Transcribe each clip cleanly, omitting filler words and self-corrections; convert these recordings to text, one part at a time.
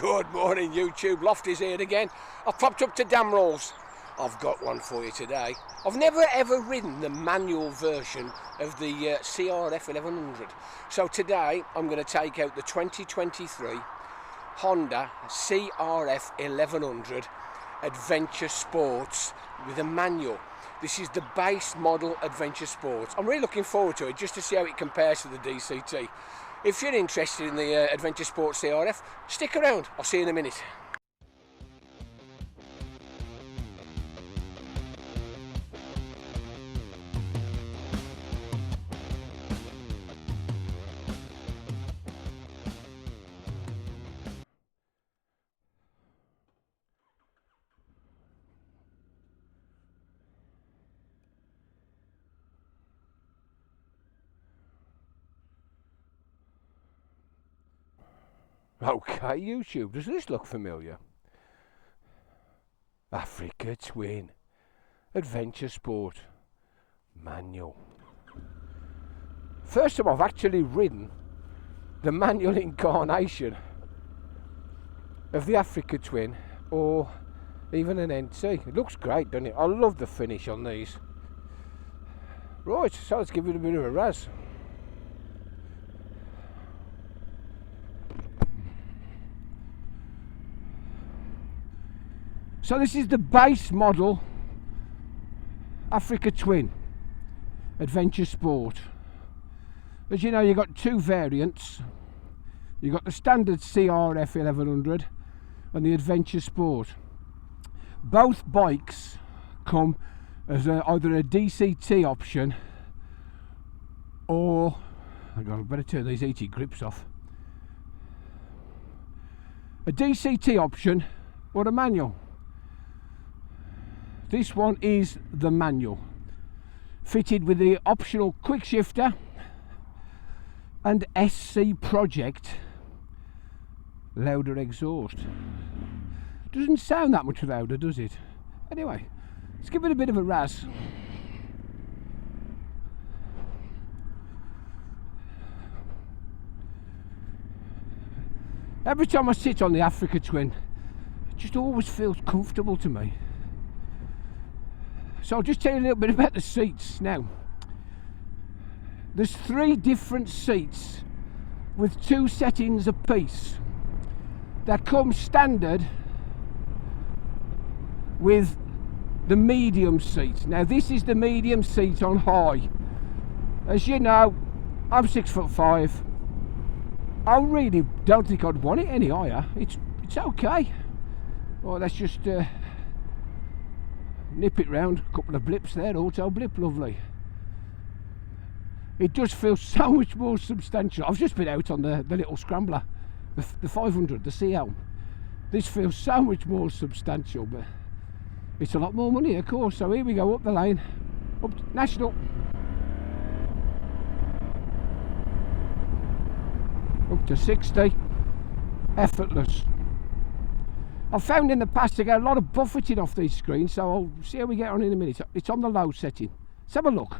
Good morning YouTube, Lofty's here again. I've popped up to Damerells. I've got one for you today. I've never ever ridden the manual version of the CRF1100. So today I'm going to take out the 2023 Honda CRF1100 Adventure Sports with a manual. This is the base model Adventure Sports. I'm really looking forward to it just to see how it compares to the DCT. If you're interested in the Adventure Sports CRF, stick around. I'll see you in a minute. Okay, YouTube, does this look familiar? Africa Twin Adventure Sport manual. First time I've actually ridden the manual incarnation of the Africa Twin or even an NT. It looks great, doesn't it? I love the finish on these. Right, so let's give it a bit of a razz. So this is the base model Africa Twin Adventure Sport. As you know, you've got two variants. You've got the standard CRF1100 and the Adventure Sport. Both bikes come as either a DCT option or, I better turn these ET grips off, a DCT option or a manual. This one is the manual, fitted with the optional quick shifter and SC Project louder exhaust. Doesn't sound that much louder, does it? Anyway, let's give it a bit of a razz. Every time I sit on the Africa Twin, it just always feels comfortable to me. So I'll just tell you a little bit about the seats now. There's 3 different seats with 2 settings apiece. That comes standard with the medium seat. Now this is the medium seat on high. As you know, I'm 6'5". I really don't think I'd want it any higher. It's okay. Well, let's just nip it round. A couple of blips there, auto blip, lovely. It does feel so much more substantial. I've just been out on the little scrambler, the 500, the CL. This feels so much more substantial, but it's a lot more money, of course. So here we go, up the lane, up to National, up to 60, effortless. I've found in the past to get a lot of buffeting off these screens, so I'll see how we get on in a minute. It's on the low setting. Let's have a look.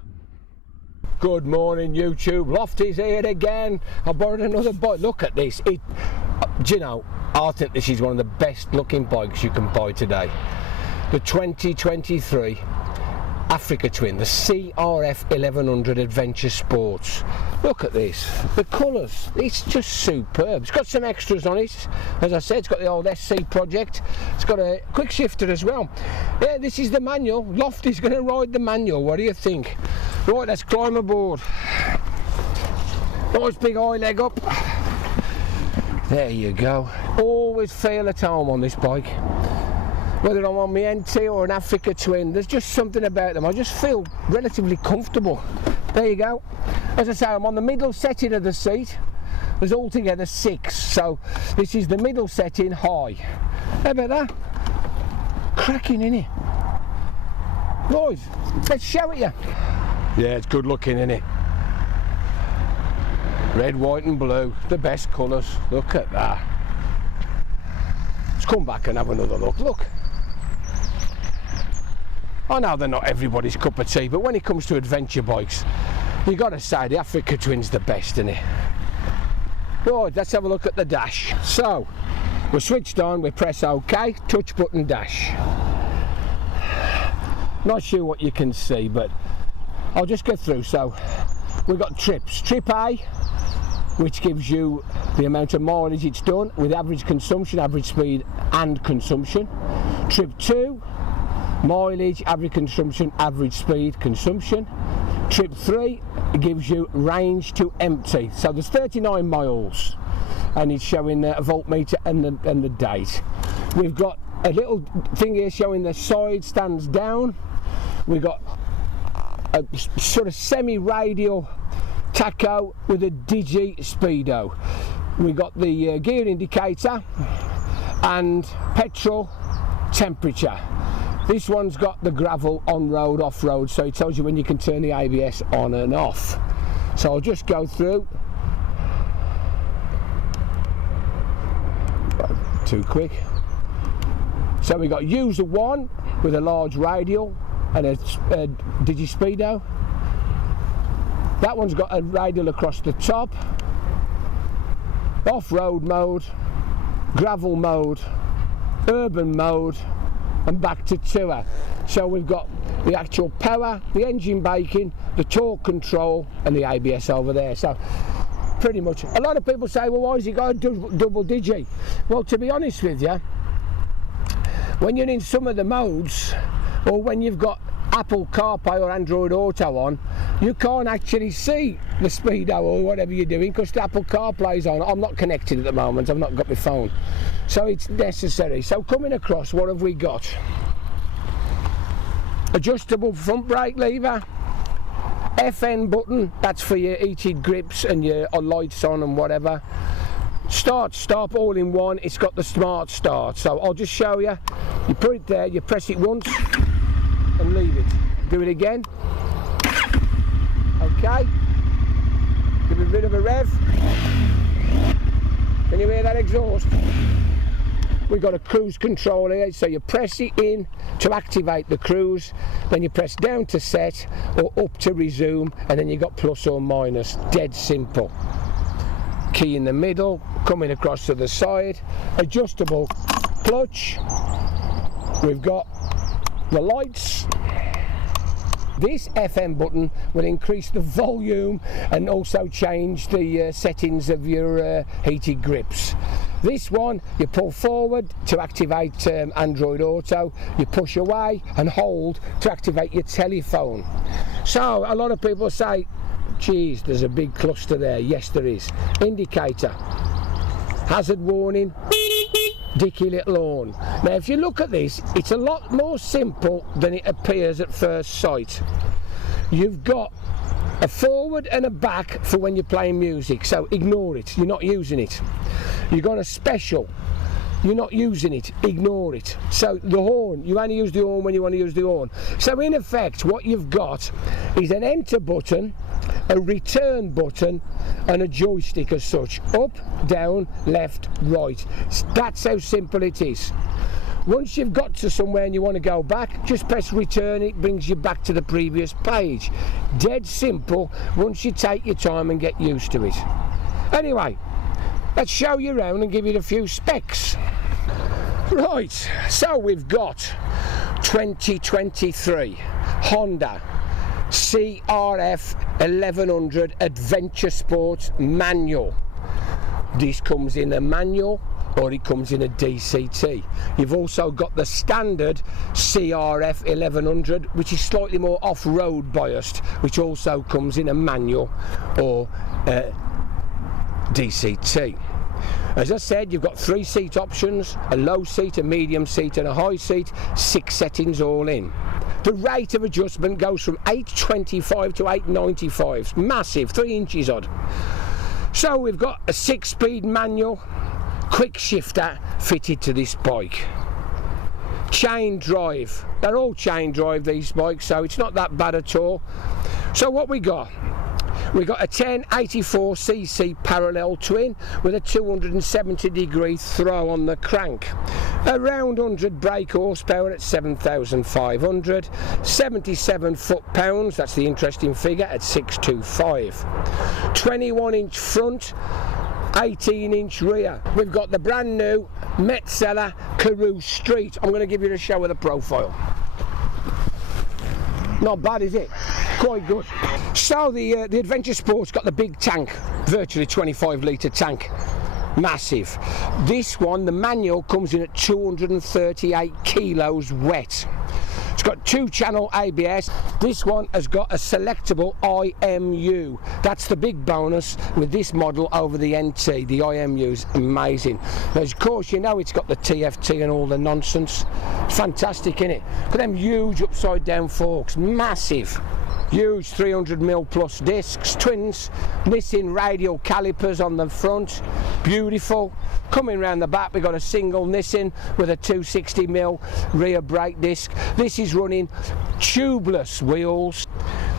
Good morning YouTube, Lofty's here again. I borrowed another bike. Look at this. Do you know, I think this is one of the best looking bikes you can buy today. The 2023 Africa Twin, the CRF1100 Adventure Sports. Look at this, the colours, it's just superb. It's got some extras on it. As I said, it's got the old SC Project. It's got a quick shifter as well. Yeah, this is the manual. Lofty's going to ride the manual. What do you think? Right, let's climb aboard. Nice big high leg up. There you go. Always feel at home on this bike. Whether I'm on my NT or an Africa Twin, there's just something about them. I just feel relatively comfortable. There you go. As I say, I'm on the middle setting of the seat. There's altogether 6, so this is the middle setting, high. How about that? Cracking, innit? Right, let's show it you. Yeah, it's good looking, innit? Red, white and blue, the best colours. Look at that. Let's come back and have another look. Look. I know they're not everybody's cup of tea, but when it comes to adventure bikes, you got to say the Africa Twin's the best, isn't it? Right, let's have a look at the dash. So, We're switched on, we press OK, touch button dash. Not sure what you can see, but I'll just go through. So we've got trips. Trip A, which gives you the amount of mileage it's done with average consumption, average speed and consumption. Trip 2, mileage, average consumption, average speed, consumption. Trip 3, it gives you range to empty. So there's 39 miles and it's showing a voltmeter and the date. We've got a little thing here showing the side stands down. We've got a sort of semi-radial tacho with a digi speedo. We've got the gear indicator and petrol temperature. This one's got the gravel, on-road, off-road, so it tells you when you can turn the ABS on and off. So I'll just go through. Too quick. So we've got user 1 with a large radial and a digi speedo. That one's got a radial across the top. Off-road mode, gravel mode, urban mode, and back to tour. So we've got the actual power, the engine braking, the torque control and the ABS over there. So pretty much, a lot of people say, well, why has he got a double digi? Well, to be honest with you, when you're in some of the modes, or when you've got Apple CarPlay or Android Auto on, you can't actually see the speedo or whatever you're doing because the Apple CarPlay's on. I'm not connected at the moment, I've not got my phone, so it's necessary. So coming across, what have we got? Adjustable front brake lever, FN button, that's for your heated grips and your lights on and whatever. Start, stop, all in one. It's got the smart start, so I'll just show you. You put it there, you press it once and leave it. Do it again. Okay. Give it a bit of a rev. Can you hear that exhaust? We've got a cruise control here, so you press it in to activate the cruise, then you press down to set or up to resume, and then you got plus or minus. Dead simple. Key in the middle, coming across to the side, adjustable clutch. We've got the lights. This FM button will increase the volume and also change the settings of your heated grips. This one, you pull forward to activate Android Auto, you push away and hold to activate your telephone. So a lot of people say, geez, there's a big cluster there. Yes, there is. Indicator, hazard warning, dicky little horn. Now if you look at this, it's a lot more simple than it appears at first sight. You've got a forward and a back for when you're playing music, so ignore it, you're not using it. You've got a special, you're not using it, ignore it. So the horn, you only use the horn when you want to use the horn. So in effect what you've got is an enter button, a return button and a joystick as such. Up, down, left, right. That's how simple it is. Once you've got to somewhere and you want to go back, just press return, it brings you back to the previous page. Dead simple once you take your time and get used to it. Anyway, let's show you around and give you a few specs. Right, so we've got 2023 Honda CRF1100 Adventure Sport manual. This comes in a manual or it comes in a DCT. You've also got the standard CRF1100, which is slightly more off-road biased, which also comes in a manual or DCT. As I said, you've got 3 seat options, a low seat, a medium seat and a high seat, 6 settings all in. The rate of adjustment goes from 825 to 895, massive, 3 inches odd. So we've got a 6-speed manual, quick shifter fitted to this bike. Chain drive, they're all chain drive these bikes, so it's not that bad at all. So what we got? We got a 1084cc parallel twin with a 270-degree throw on the crank. Around 100 brake horsepower at 7,500. 77 foot-pounds, that's the interesting figure, at 625. 21-inch front, 18-inch rear. We've got the brand new Metzeler Carew Street. I'm going to give you a show of the profile. Not bad, is it? Quite good. So the Adventure Sport's got the big tank, virtually 25 litre tank. Massive. This one, the manual, comes in at 238 kilos wet. It's got 2-channel ABS. This one has got a selectable IMU. That's the big bonus with this model over the NT. The IMU is amazing. Now, of course, you know it's got the TFT and all the nonsense. It's fantastic, isn't it? Look at them huge upside down forks. Massive. Huge 300mm plus discs, twins, Nissin radial calipers on the front, beautiful. Coming round the back, we've got a single Nissin with a 260mm rear brake disc. This is running tubeless wheels.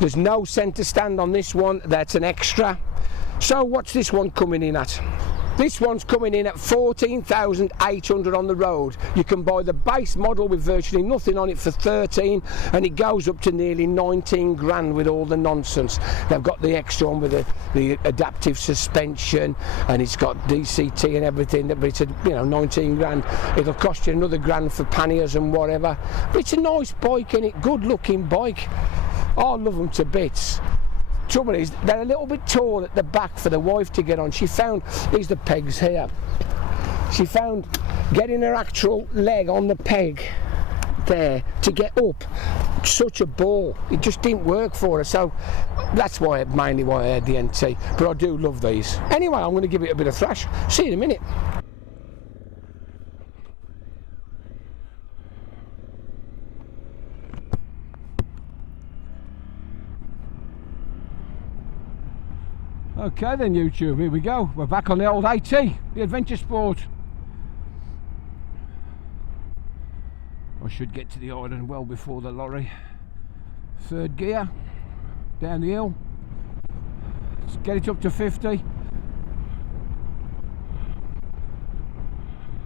There's no centre stand on this one, that's an extra. So what's this one coming in at? This one's coming in at 14,800 on the road. You can buy the base model with virtually nothing on it for 13, and it goes up to nearly 19 grand with all the nonsense. They've got the extra one with the adaptive suspension, and it's got DCT and everything, but it's 19 grand. It'll cost you another grand for panniers and whatever. But it's a nice bike, isn't it? Good looking bike. I love them to bits. Trouble is, they're a little bit tall at the back for the wife to get on. She found, these are the pegs here. She found getting her actual leg on the peg there to get up such a ball. It just didn't work for her. So that's mainly why I had the NT. But I do love these. Anyway, I'm going to give it a bit of thrash. See you in a minute. Okay then, YouTube, here we go. We're back on the old AT, the Adventure Sport. I should get to the island well before the lorry. Third gear, down the hill. Let's get it up to 50.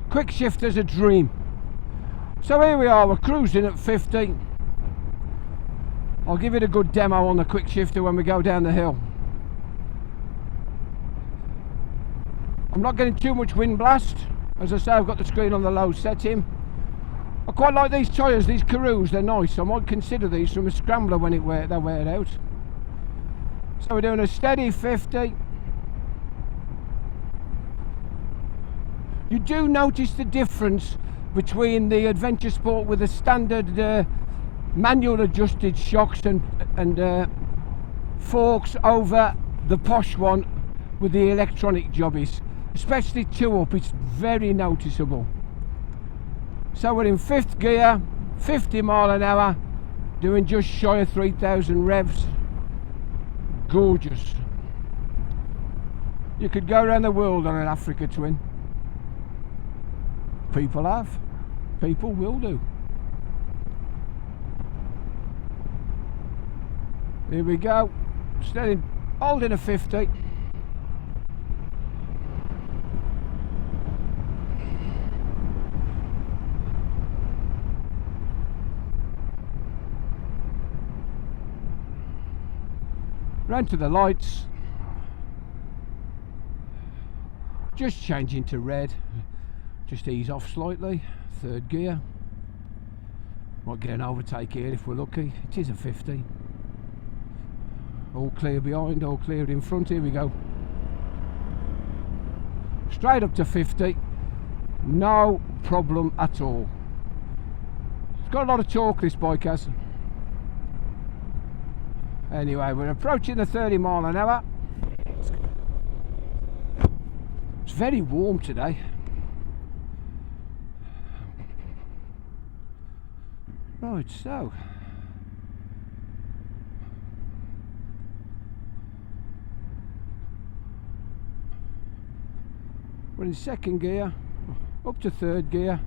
Quick shifter's a dream. So here we are, we're cruising at 50. I'll give it a good demo on the quick shifter when we go down the hill. I'm not getting too much wind blast. As I say, I've got the screen on the low setting. I quite like these tyres, these Carews, they're nice. I might consider these from a scrambler when they wear out. So we're doing a steady 50. You do notice the difference between the Adventure Sport with the standard manual adjusted shocks and forks over the posh one with the electronic jobbies. Especially 2 up, it's very noticeable. So we're in 5th gear, 50 mile an hour, doing just shy of 3,000 revs. Gorgeous. You could go around the world on an Africa Twin. People have. People will do. Here we go. Steady, holding a 50. Round to the lights, just changing to red, just ease off slightly, 3rd gear, might get an overtake here if we're lucky. It is a 50, all clear behind, all clear in front. Here we go, straight up to 50, no problem at all. It's got a lot of torque, this bike has. Anyway, we're approaching the 30 mile an hour. It's very warm today. Right, so we're in 2nd gear, up to 3rd gear.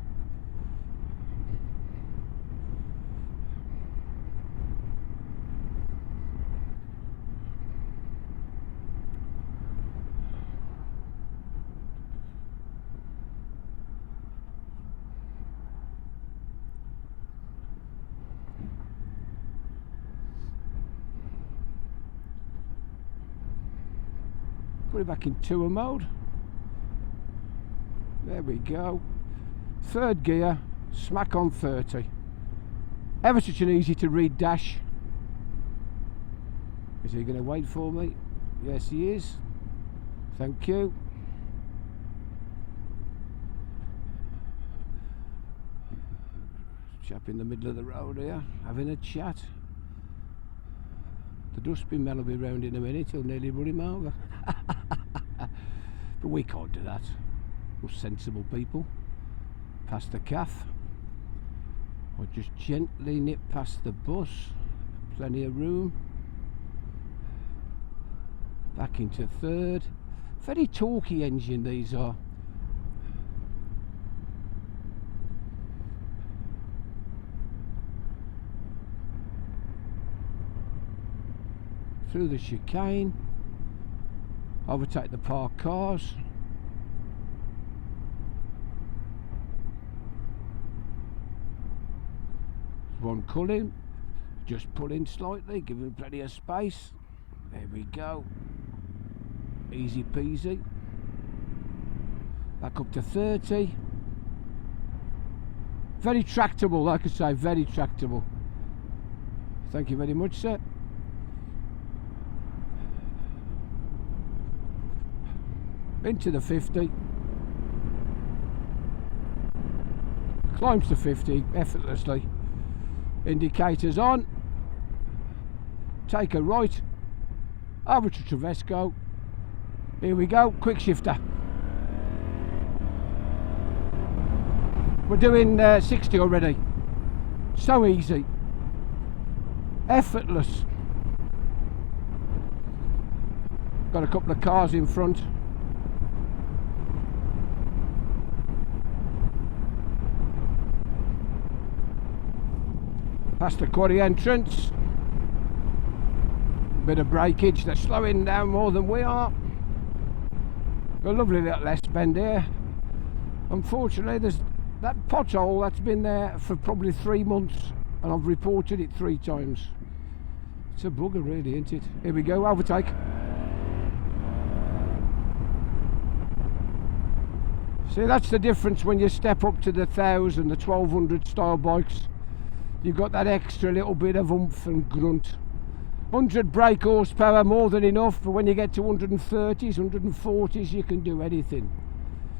Put it back in tour mode. There we go. Third gear, smack on 30. Ever such an easy to read dash. Is he going to wait for me? Yes, he is. Thank you. Chap in the middle of the road here, having a chat. The dustbin man will be round in a minute, he'll nearly run him over. But we can't do that. We're sensible people. Past the calf. Or just gently nip past the bus. Plenty of room. Back into third. Very talky engine these are. Through the chicane. Overtake the parked cars. One culling, just pull in slightly, give him plenty of space. There we go. Easy peasy. Back up to 30. Very tractable, like I say, very tractable. Thank you very much, sir. Into the 50. Climbs to 50 effortlessly. Indicators on. Take a right. Over to Travesco. Here we go. Quick shifter. We're doing 60 already. So easy. Effortless. Got a couple of cars in front. Past the quarry entrance. Bit of breakage, they're slowing down more than we are. A lovely little S-bend here. Unfortunately, there's that pothole that's been there for probably 3 months, and I've reported it 3 times. It's a bugger really, isn't it? Here we go, overtake. See, that's the difference when you step up to the 1000, the 1200 style bikes. You've got that extra little bit of oomph and grunt. 100 brake horsepower, more than enough, but when you get to 130s, 140s, you can do anything.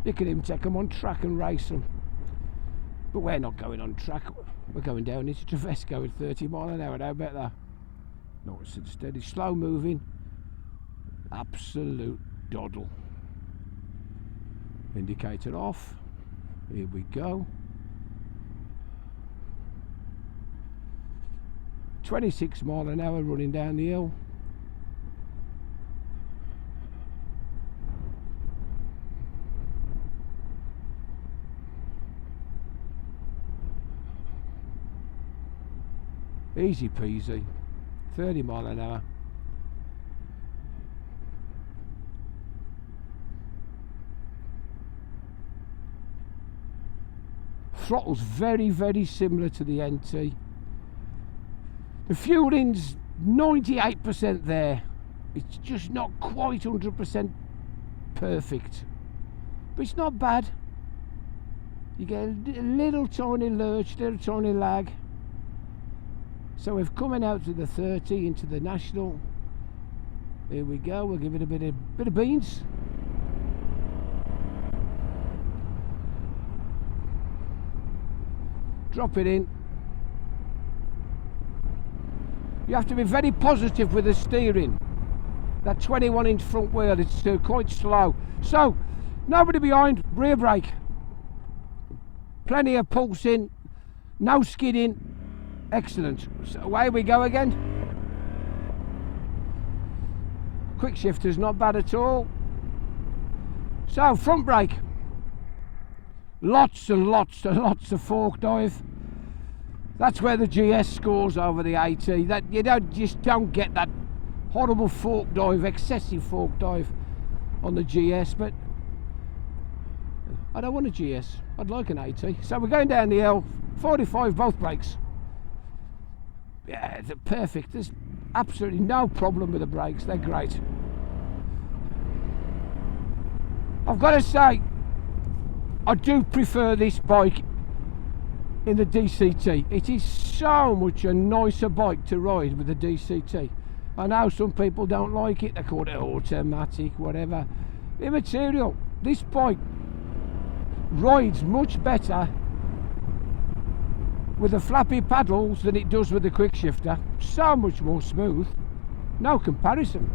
You can even take them on track and race them. But we're not going on track. We're going down into Travesco with 30 mile an hour. How about that? Nice and steady, slow moving. Absolute doddle. Indicator off. Here we go. 26 mile an hour running down the hill. Easy peasy. 30 mile an hour. Throttle's very, very similar to the NT. The fueling's 98% there. It's just not quite 100% perfect. But it's not bad. You get a little tiny lurch, little tiny lag. So we're coming out to the 30 into the National. Here we go, we'll give it a bit of beans. Drop it in. You have to be very positive with the steering. That 21-inch front wheel, it's quite slow. So, nobody behind, rear brake. Plenty of pulse in, no skidding. Excellent. So away we go again. Quick shifter's not bad at all. So, front brake. Lots and lots and lots of fork dive. That's where the GS scores over the AT. That you just don't get that horrible fork dive, excessive fork dive on the GS. But I don't want a GS. I'd like an AT. So we're going down the hill. 45 both brakes. Yeah, they're perfect. There's absolutely no problem with the brakes. They're great. I've got to say, I do prefer this bike in the DCT. It is so much a nicer bike to ride with the DCT. I know some people don't like it, they call it automatic, whatever. Immaterial. This bike rides much better with the flappy paddles than it does with the quick shifter. So much more smooth. No comparison.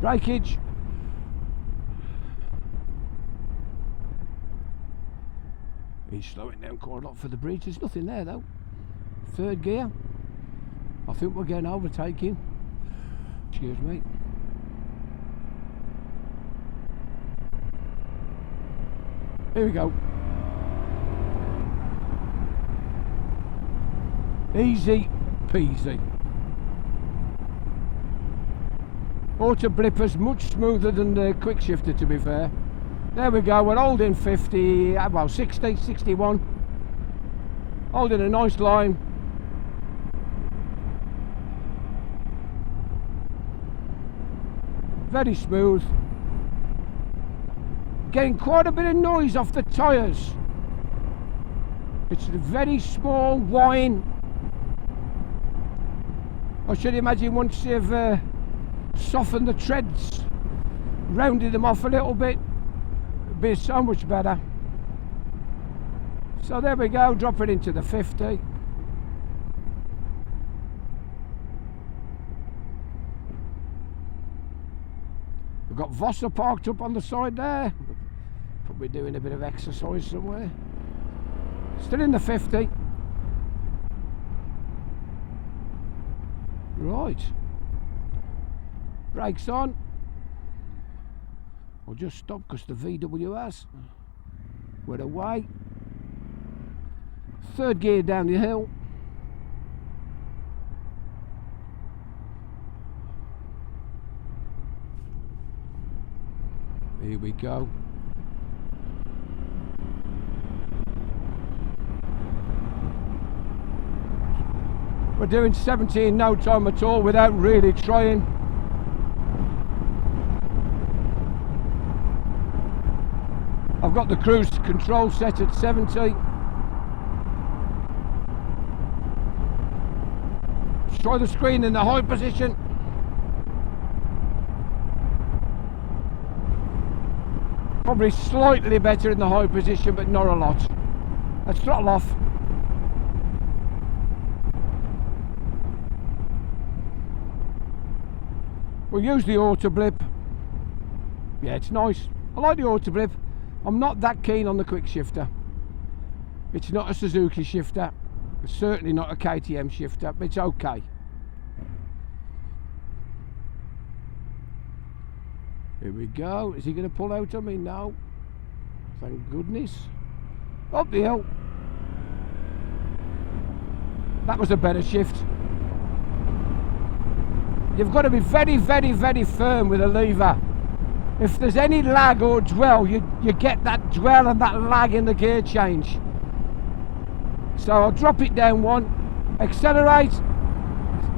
Breakage. He's slowing down quite a lot for the bridge. There's nothing there though. Third gear. I think we're getting overtaking. Excuse me. Here we go. Easy peasy. Auto blipper's much smoother than the quick shifter, to be fair. There we go, we're holding 50, well 60, 61. Holding a nice line. Very smooth. Getting quite a bit of noise off the tyres. It's a very small whine. I should imagine once they've softened the treads, rounded them off a little bit, it'd be so much better. So there we go, drop it into the 50. We've got Vossa parked up on the side there. Probably doing a bit of exercise somewhere. Still in the 50. Right. Brakes on. I'll just stop because the VW has. We're away. Third gear down the hill. Here we go. We're doing 70 in no time at all without really trying. I've got the cruise control set at 70. Try the screen in the high position. Probably slightly better in the high position, but not a lot. Let's throttle off. We'll use the auto blip. Yeah, it's nice. I like the auto blip. I'm not that keen on the quick shifter. It's not a Suzuki shifter. It's certainly not a KTM shifter, but it's okay. Here we go. Is he going to pull out on me? No. Thank goodness. Up the hill. That was a better shift. You've got to be very, very, very firm with a lever. If there's any lag or dwell, you get that dwell and that lag in the gear change. So I'll drop it down one, accelerate.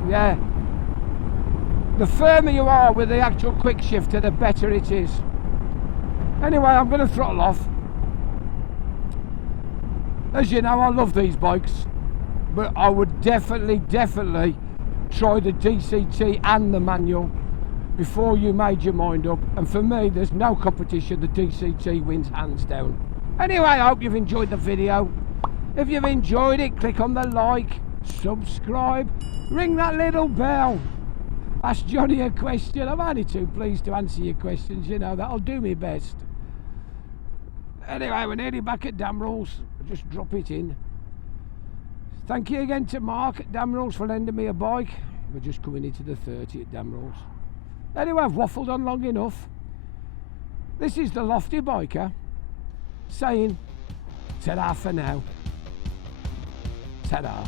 Yeah. The firmer you are with the actual quick shifter, the better it is. Anyway, I'm going to throttle off. As you know, I love these bikes, but I would definitely try the DCT and the manual before you made your mind up. And for me, there's no competition. The DCT wins hands down. Anyway, I hope you've enjoyed the video. If you've enjoyed it, click on the like, subscribe, ring that little bell. Ask Johnny a question. I'm only too pleased to answer your questions, you know, that'll do me best. Anyway, we're nearly back at Damerells. I'll just drop it in. Thank you again to Mark at Damerells for lending me a bike. We're just coming into the 30 at Damerells. Anyway, I've waffled on long enough. This is the Lofty Biker saying ta-da for now. Ta-da.